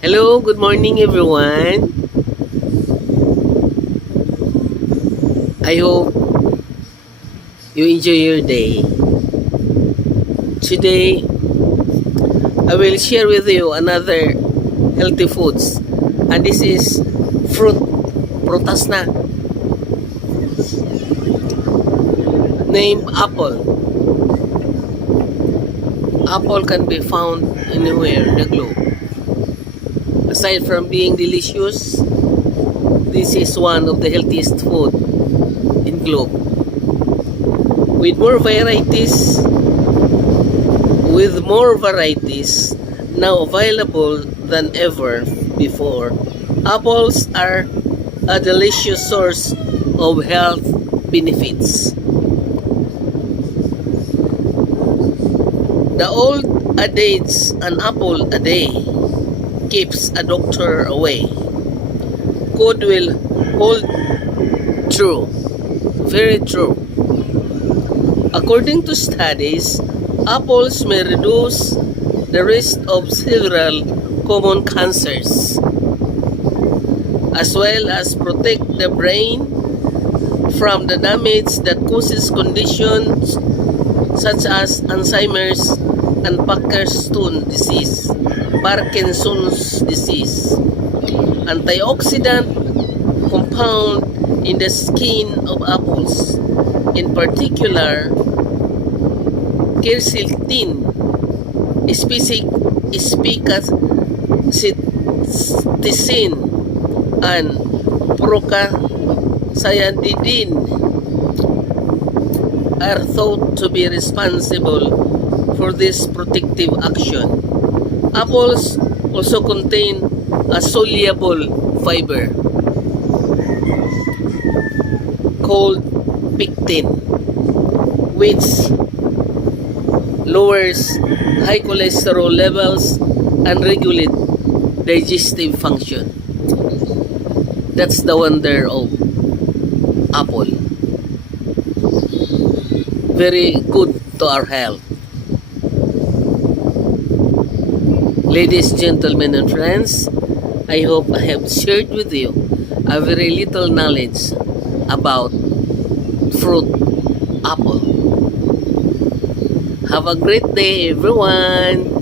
Hello, good morning everyone. I hope you enjoy your day. Today, I will share with you another healthy foods. And this is prutas na, named apple. Apple can be found anywhere in the globe. Aside from being delicious, this is one of the healthiest food in globe. With more varieties, now available than ever before, apples are a delicious source of health benefits. The old adage, an apple a day keeps a doctor away, could will hold true, very true. According to studies, apples may reduce the risk of several common cancers, as well as protect the brain from the damage that causes conditions such as Alzheimer's and Parkinson's disease. Antioxidant compound in the skin of apples, in particular quercetin, spicacin, and procyanidin, are thought to be responsible for this protective action. Apples also contain a soluble fiber called pectin, which lowers high cholesterol levels and regulate digestive function. That's the wonder of apple. Very good to our health. Ladies, gentlemen, and friends, I hope I have shared with you a very little knowledge about fruit apple. Have a great day, everyone.